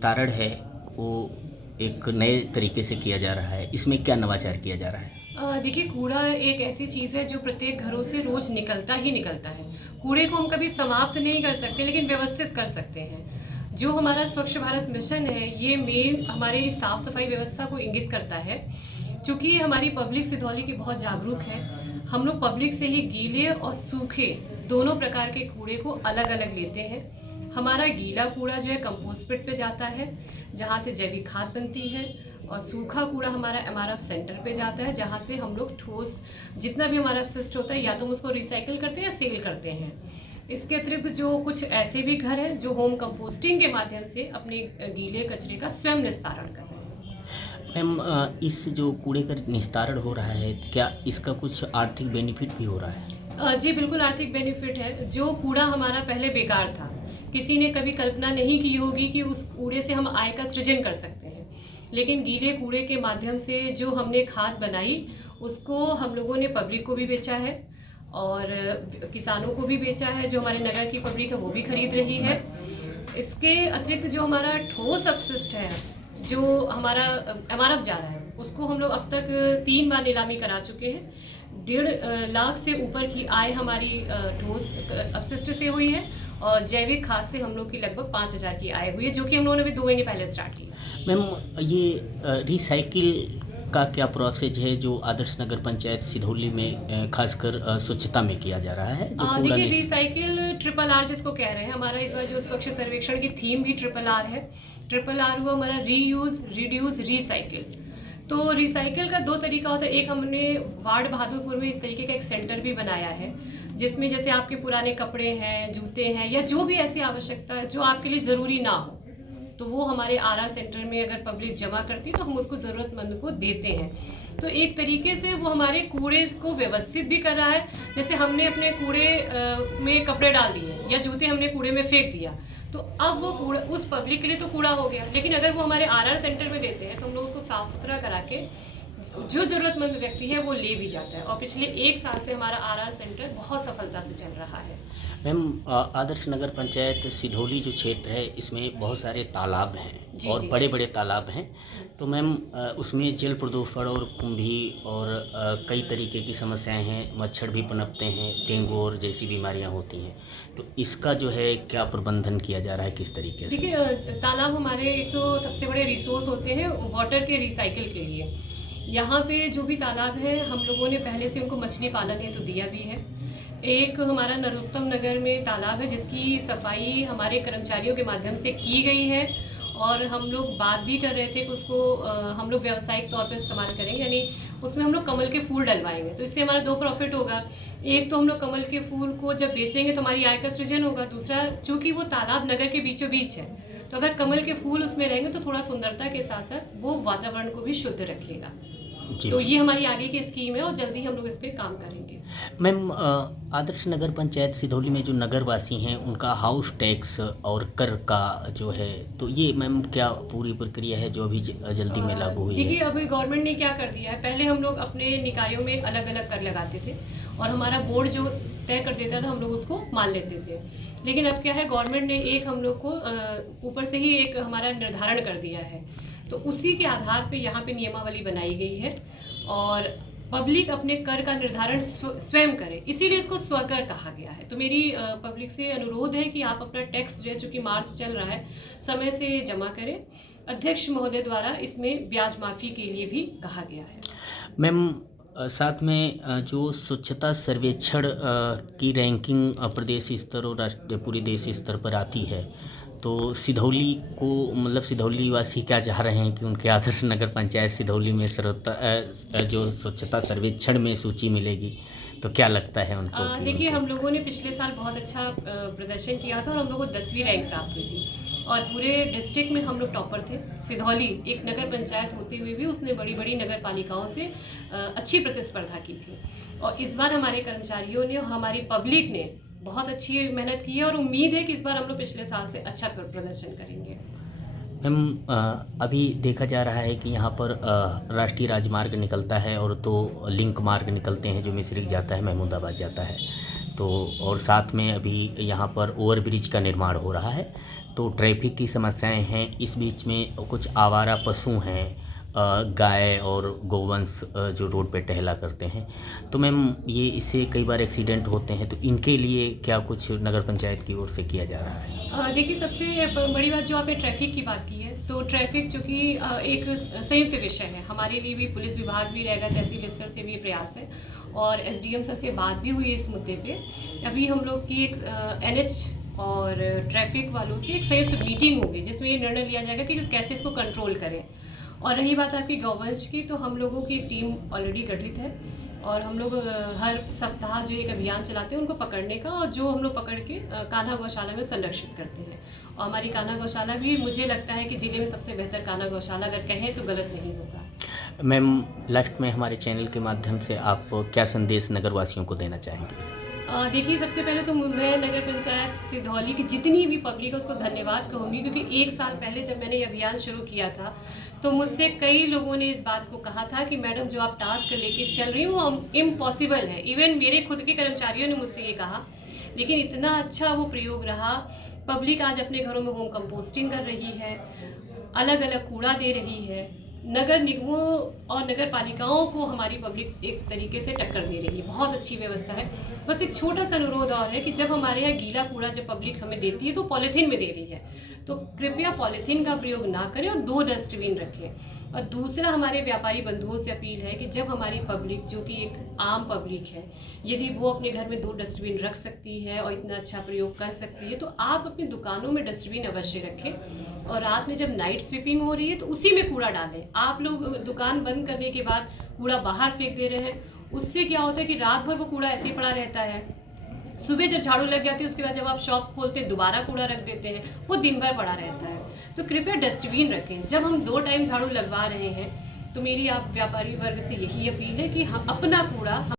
निस्तारण है वो एक नए तरीके से किया जा रहा है, इसमें क्या नवाचार किया जा रहा है? देखिए, कूड़ा एक ऐसी चीज़ है जो प्रत्येक घरों से रोज़ निकलता ही निकलता है। कूड़े को हम कभी समाप्त नहीं कर सकते, लेकिन व्यवस्थित कर सकते हैं। जो हमारा स्वच्छ भारत मिशन है, ये मेन हमारे इस साफ-सफाई व्यवस्था को इंगित करता है। चूँकि हमारी पब्लिक सिधौली की बहुत जागरूक है, हम लोग पब्लिक से ही गीले और सूखे दोनों प्रकार के कूड़े को अलग-अलग लेते हैं। हमारा गीला कूड़ा जो है कंपोस्ट पिट पे जाता है, जहाँ से जैविक खाद बनती है, और सूखा कूड़ा हमारा एमआरएफ सेंटर पे जाता है, जहाँ से हम लोग ठोस जितना भी हमारा अपशिष्ट होता है या तो हम उसको रिसाइकिल करते हैं या सेल करते हैं। इसके अतिरिक्त जो कुछ ऐसे भी घर हैं जो होम कंपोस्टिंग के माध्यम से अपने गीले कचरे का स्वयं निस्तारण कर रहे हैं। मैम इस जो कूड़े का निस्तारण हो रहा है, क्या इसका कुछ आर्थिक बेनिफिट भी हो रहा है? जी बिल्कुल, आर्थिक बेनिफिट है। जो कूड़ा हमारा पहले बेकार था, किसी ने कभी कल्पना नहीं की होगी कि उस कूड़े से हम आय का सृजन कर सकते हैं। लेकिन गीले कूड़े के माध्यम से जो हमने खाद बनाई, उसको हम लोगों ने पब्लिक को भी बेचा है और किसानों को भी बेचा है। जो हमारे नगर की पब्लिक है वो भी खरीद रही है। इसके अतिरिक्त जो हमारा ठोस अपशिष्ट है, जो हमारा एमआरएफ जा रहा है, उसको हम लोग अब तक 3 बार नीलामी करा चुके हैं। 1.5 लाख से ऊपर की आय हमारी ठोस अपशिष्ट से हुई है, और जैविक खाद से हम लोग की लगभग 5,000 की आय हुई है, जो कि हम लोगों ने अभी 2 महीने पहले स्टार्ट किया। मैम ये रिसाइकिल का क्या प्रोसेस है जो आदर्श नगर पंचायत सिधौली में खासकर स्वच्छता में किया जा रहा है जो कूड़ा देखिए, रिसाइकिल ट्रिपल आर जिसको कह रहे हैं, हमारा इस बार जो स्वच्छ सर्वेक्षण की थीम भी ट्रिपल आर है। ट्रिपल आर हुआ हमारा रीयूज, रिड्यूस, रिसाइकिल। तो रिसाइकिल का 2 तरीका होता है। एक हमने वार्ड बहादुरपुर में इस तरीके का एक सेंटर भी बनाया है, जिसमें जैसे आपके पुराने कपड़े हैं, जूते हैं, या जो भी ऐसी आवश्यकता है जो आपके लिए ज़रूरी ना हो, तो वो हमारे आर सेंटर में अगर पब्लिक जमा करती है तो हम उसको ज़रूरतमंद को देते हैं। तो एक तरीके से वो हमारे कूड़े को व्यवस्थित भी कर रहा है। जैसे हमने अपने कूड़े में कपड़े डाल दिए या जूते हमने कूड़े में फेंक दिया, तो अब वो कूड़ा उस पब्लिक के लिए तो कूड़ा हो गया, लेकिन अगर वो हमारे आर सेंटर में देते हैं तो हम लोग उसको साफ सुथरा करा के जो ज़रूरतमंद व्यक्ति है वो ले भी जाता है। और पिछले 1 साल से हमारा आर सेंटर बहुत सफलता से चल रहा है। मैम आदर्श नगर पंचायत सिधौली जो क्षेत्र है इसमें बहुत सारे तालाब हैं जी और जी। बड़े बड़े तालाब हैं। तो मैम उसमें जल प्रदूषण और कुंभी और कई तरीके की समस्याएं हैं, मच्छर भी पनपते हैं, डेंगू और जैसी बीमारियां होती हैं। तो इसका जो है क्या प्रबंधन किया जा रहा है, किस तरीके से? देखिए, तालाब हमारे एक तो सबसे बड़े रिसोर्स होते हैं वाटर के रिसाइकिल के लिए। यहाँ पे जो भी तालाब है, हम लोगों ने पहले से उनको मछली पालन हेतु दिया भी है। एक हमारा नरोत्तम नगर में तालाब है जिसकी सफाई हमारे कर्मचारियों के माध्यम से की गई है, और हम लोग बात भी कर रहे थे कि उसको हम लोग व्यावसायिक तौर पे इस्तेमाल करेंगे, यानी उसमें हम लोग कमल के फूल डलवाएंगे। तो इससे हमारा 2 प्रॉफिट होगा। एक तो हम लोग कमल के फूल को जब बेचेंगे तो हमारी आय का सृजन होगा। दूसरा, चूँकि वो तालाब नगर के बीचों बीच है, तो अगर कमल के फूल उसमें रहेंगे तो थोड़ा सुंदरता के साथ साथ वो वातावरण को भी शुद्ध रखेगा। जी तो मैम। ये हमारी आगे की स्कीम है और जल्दी हम लोग इस पे काम करेंगे। मैम आदर्श नगर पंचायत सिधौली में जो नगरवासी हैं उनका हाउस टैक्स और कर का जो है, तो ये मैम क्या पूरी प्रक्रिया है जो अभी जल्दी में लागू हुई है? देखिए, अभी गवर्नमेंट ने क्या कर दिया है, पहले हम लोग अपने निकायों में अलग-अलग कर लगाते थे और हमारा बोर्ड जो तय कर देता था हम लोग उसको मान लेते थे। लेकिन अब क्या है, गवर्नमेंट ने एक हम लोग को ऊपर से ही एक हमारा निर्धारण कर दिया है। तो उसी के आधार पे यहाँ पे नियमावली बनाई गई है, और पब्लिक अपने कर का निर्धारण स्वयं करे, इसीलिए इसको स्वकर कहा गया है। तो मेरी पब्लिक से अनुरोध है कि आप अपना टैक्स जो है, चूँकि मार्च चल रहा है, समय से जमा करें। अध्यक्ष महोदय द्वारा इसमें ब्याज माफ़ी के लिए भी कहा गया है। मैम साथ में जो स्वच्छता सर्वेक्षण की रैंकिंग प्रदेश स्तर और राष्ट्रीय पूरे देश स्तर पर आती है, तो सिधौली को मतलब सिधौली वासी क्या चाह रहे हैं कि उनके आदर्श नगर पंचायत सिधौली में जो स्वच्छता सर्वेक्षण में सूची मिलेगी, तो क्या लगता है उनको कि देखिए, उनको? हम लोगों ने पिछले साल बहुत अच्छा प्रदर्शन किया था और हम लोगों को 10वीं रैंक प्राप्त हुई थी, और पूरे डिस्ट्रिक्ट में हम लोग टॉपर थे। सिधौली एक नगर पंचायत होते हुए भी उसने बड़ी-बड़ी नगर पालिकाओं से अच्छी प्रतिस्पर्धा की थी। और इस बार हमारे कर्मचारियों ने, हमारी पब्लिक ने बहुत अच्छी मेहनत की है, और उम्मीद है कि इस बार हम लोग पिछले साल से अच्छा प्रदर्शन करेंगे। मैम अभी देखा जा रहा है कि यहाँ पर राष्ट्रीय राजमार्ग निकलता है और 2 लिंक मार्ग निकलते हैं जो मिश्रिख जाता है, महमूदाबाद जाता है। तो और साथ में अभी यहाँ पर ओवरब्रिज का निर्माण हो रहा है। तो ट्रैफिक की समस्याएं हैं, इस बीच में कुछ आवारा पशु हैं, गाय और गोवंश जो रोड पे टहला करते हैं। तो मैम ये इससे कई बार एक्सीडेंट होते हैं, तो इनके लिए क्या कुछ नगर पंचायत की ओर से किया जा रहा है? देखिए सबसे बड़ी बात जो आपने ट्रैफिक की बात की है, तो ट्रैफिक जो कि एक संयुक्त विषय है हमारे लिए भी, पुलिस विभाग भी रहेगा, तहसील स्तर से भी ये प्रयास है और एसडीएम सर से बात भी हुई है इस मुद्दे पे। अभी हम लोग की एक एनएच और ट्रैफिक वालों से एक संयुक्त मीटिंग होगी जिसमें ये निर्णय लिया जाएगा कि कैसे इसको कंट्रोल करें। और रही बात आपकी गौवंश की, तो हम लोगों की एक टीम ऑलरेडी गठित है और हम लोग हर सप्ताह जो एक अभियान चलाते हैं उनको पकड़ने का, और जो हम लोग पकड़ के कान्हा गौशाला में संरक्षित करते हैं। और हमारी कान्हा गौशाला भी मुझे लगता है कि ज़िले में सबसे बेहतर कान्हा गौशाला अगर कहें तो गलत नहीं होगा। मैम लास्ट में हमारे चैनल के माध्यम से आप क्या संदेश नगरवासियों को देना चाहेंगे? देखिए सबसे पहले तो मैं नगर पंचायत सिधौली की जितनी भी पब्लिक है उसको धन्यवाद कहूँगी, क्योंकि 1 साल पहले जब मैंने ये अभियान शुरू किया था तो मुझसे कई लोगों ने इस बात को कहा था कि मैडम जो आप टास्क लेके चल रही हो वो इम्पॉसिबल है। इवन मेरे खुद के कर्मचारियों ने मुझसे ये कहा, लेकिन इतना अच्छा वो प्रयोग रहा। पब्लिक आज अपने घरों में होम कंपोस्टिंग कर रही है, अलग अलग कूड़ा दे रही है, नगर निगमों और नगर पालिकाओं को हमारी पब्लिक एक तरीके से टक्कर दे रही है। बहुत अच्छी व्यवस्था है। बस एक छोटा सा अनुरोध और है कि जब हमारे यहाँ गीला कूड़ा जब पब्लिक हमें देती है तो पॉलीथीन में दे रही है, तो कृपया पॉलीथीन का प्रयोग ना करें और 2 डस्टबिन रखें। और दूसरा हमारे व्यापारी बंधुओं से अपील है कि जब हमारी पब्लिक जो कि एक आम पब्लिक है, यदि वो अपने घर में 2 डस्टबिन रख सकती है और इतना अच्छा प्रयोग कर सकती है, तो आप अपनी दुकानों में डस्टबिन अवश्य रखें। और रात में जब नाइट स्वीपिंग हो रही है तो उसी में कूड़ा डालें। आप लोग दुकान बंद करने के बाद कूड़ा बाहर फेंक दे रहे हैं, उससे क्या होता है कि रात भर वो कूड़ा ऐसे ही पड़ा रहता है। सुबह जब झाड़ू लग जाती है उसके बाद जब आप शॉप खोलते हैं दोबारा कूड़ा रख देते हैं, वो दिन भर पड़ा रहता है। तो कृपया डस्टबिन रखें। जब हम 2 टाइम झाड़ू लगवा रहे हैं तो मेरी आप व्यापारी वर्ग से यही अपील है कि हम अपना कूड़ा